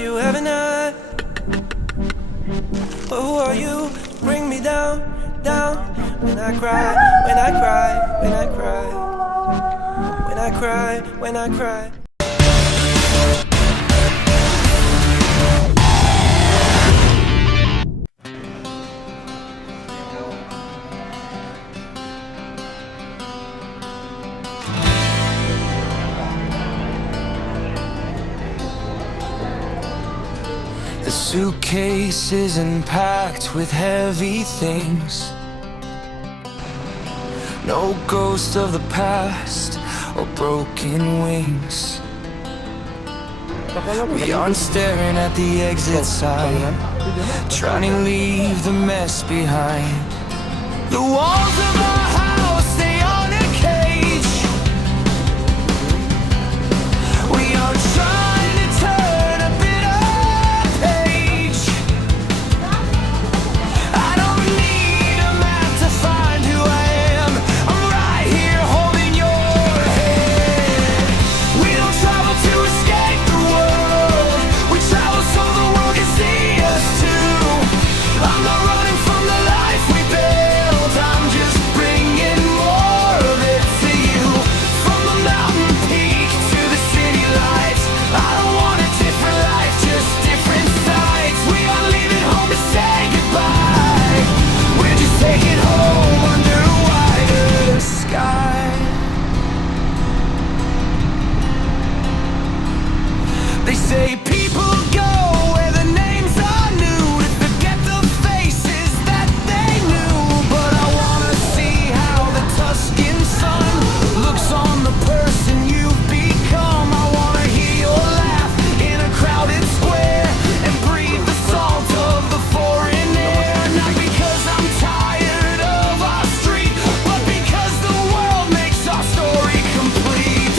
you, haven't I? But who are you? Bring me down, down. When I cry, when I cry, when I cry, when I cry, when I cry. The suitcase isn't packed with heavy things. No ghost of the past or broken wings. We aren't staring at the exit sign, trying to leave the mess behind. The walls of our house, they aren't a cage. We are trying to turn a bitter page. I don't need a map to find who I am. I'm right here holding your hand. We don't travel to escape the world. We travel so the world can see us too. I'm not running from the life we built. I'm just bringing more of it to you. From the mountain peak to the city lights, I don't want a different life, just different sides. We are leaving home to say goodbye. We're just taking home under a wider sky. They say people go where the names are new, to forget the faces that they knew. But I wanna see how the Tuscan sun looks on the person you've become. I wanna hear your laugh in a crowded square and breathe the salt of the foreign air. Not because I'm tired of our street, but because the world makes our story complete.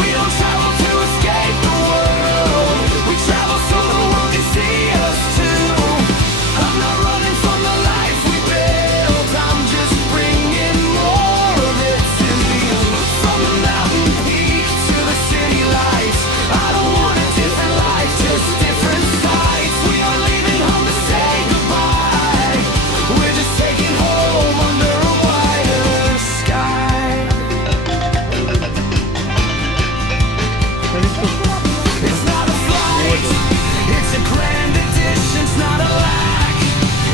We don't travel to escape the world. We travel so the world can see us too. I'm not running from the life we built. I'm just bringing more of it to you. From the mountain peak to the city lights, I don't want a different life, just different sides. We are leaving home to say goodbye. We're just taking home under a wider sky. It's not a flight, it's a grand addition, it's not a lack.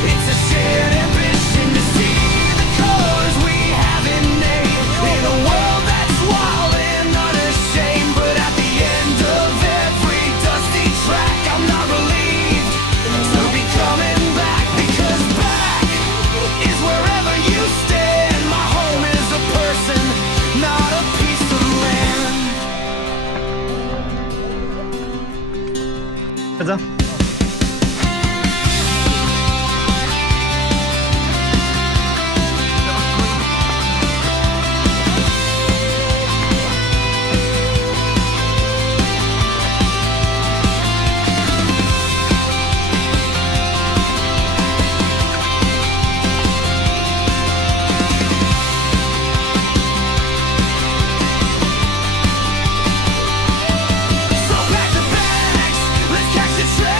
It's a shared ambition to see the colors we haven't named. In a world that's wild and unashamed, but at the end of every dusty track, I'm not relieved to be coming back, because back is wherever you stand. My home is a person, not a piece of land. 가자. So pack the bags, let's catch the train.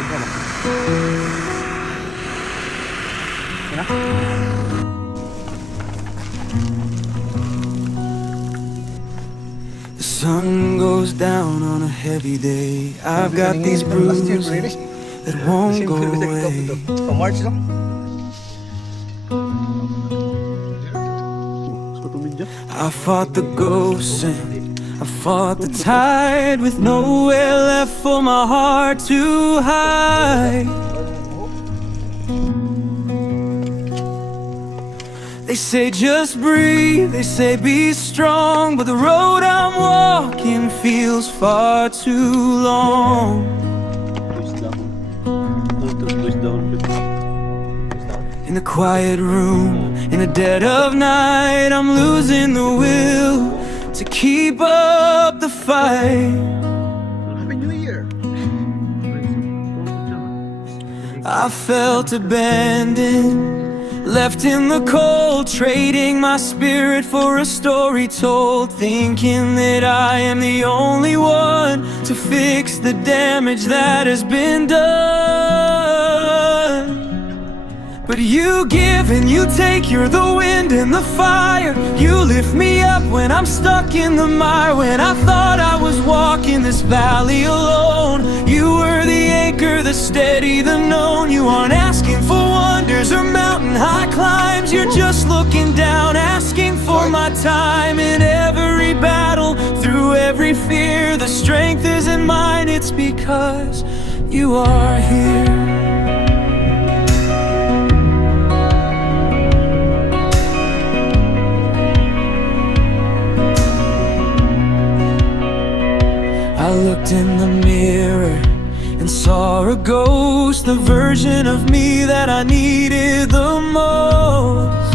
Bago na. Yan na. The sun goes down on a heavy day. I've got these bruises that won't go away. March lang. I fought the ghosts and I fought the tide with nowhere left for my heart to hide. They say just breathe, they say be strong, but the road I'm walking feels far too long. In the quiet room, in the dead of night, I'm losing the will to keep up the fight. Happy New Year. I felt abandoned, left in the cold, trading my spirit for a story told, thinking that I am the only one to fix the damage that has been done. But you give and you take, you're the wind and the fire. You lift me up when I'm stuck in the mire. When I thought I was walking this valley alone, you were the anchor, the steady, the known. You aren't asking for wonders or mountain high climbs. You're just looking down, asking for my time. In every battle, through every fear, the strength isn't mine, it's because you are here. I looked in the mirror and saw a ghost, the version of me that I needed the most.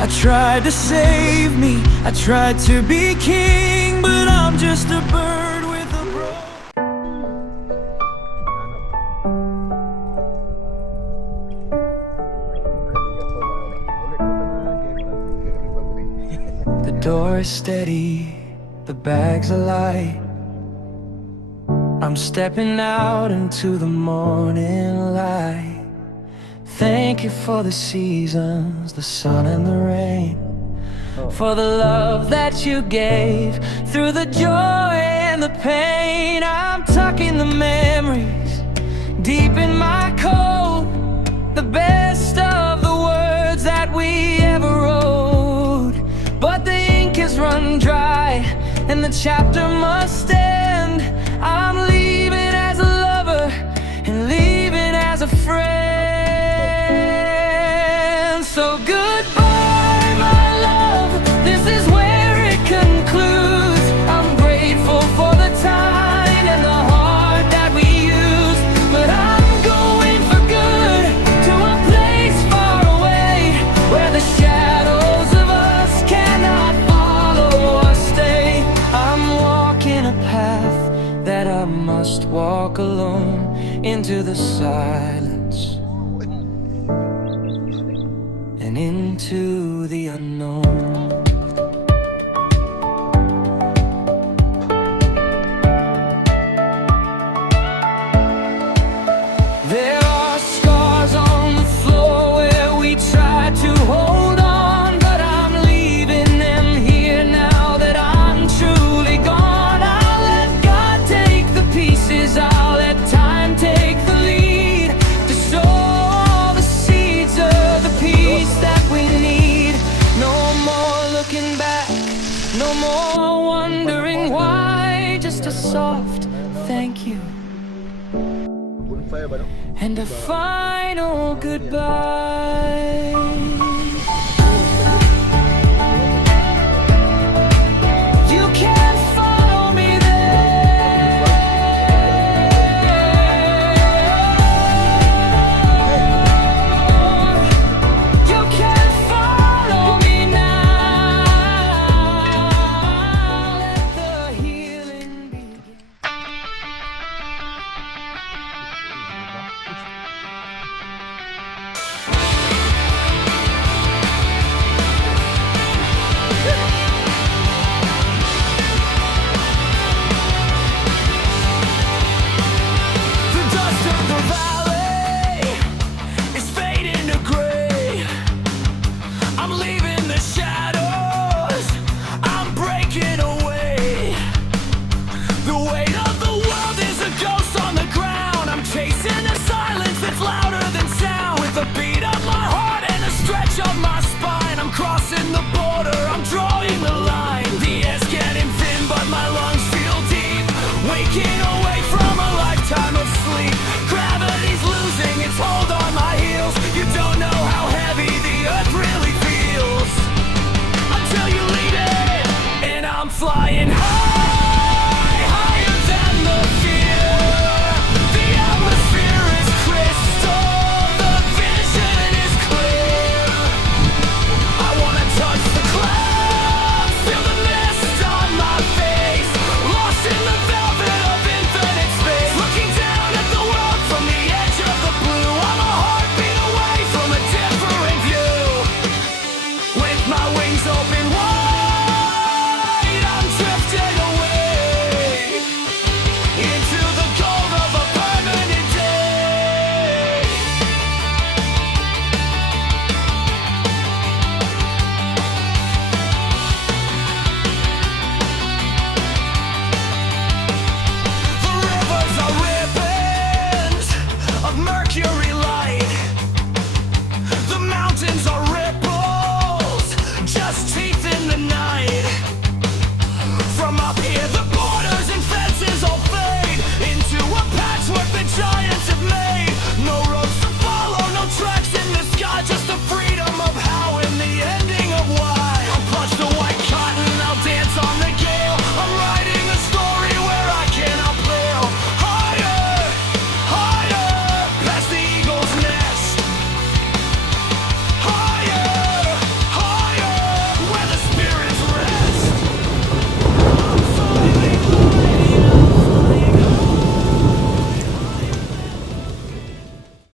I tried to save me, I tried to be king, but I'm just a bird with a The door is steady, the bags are light. I'm stepping out into the morning light. Thank you for the seasons, the sun and the rain, for the love that you gave through the joy and the pain. I'm tucking the memories deep in my coat, the best of the words that we ever wrote. But the ink has run dry and the chapter must end. I'm leaving as a lover and leaving as a friend. So goodbye, my love, this is where it concludes. I'm grateful for the time and the heart that we used, but I'm going for good to a place far away, where the shadows of us cannot follow or stay. I'm walking a path that I must walk alone into the silence and into the unknown. There are scars on the floor where we tried to hold on, but I'm leaving them here now that I'm truly gone. I'll let God take the pieces, I'll let time take the lead to sow all the seeds of the peace that we need. No more looking back, no more wondering why. Just a soft thank you and a final goodbye. You can't follow me there. You can't follow me now. Let the healing begin. Yeah, the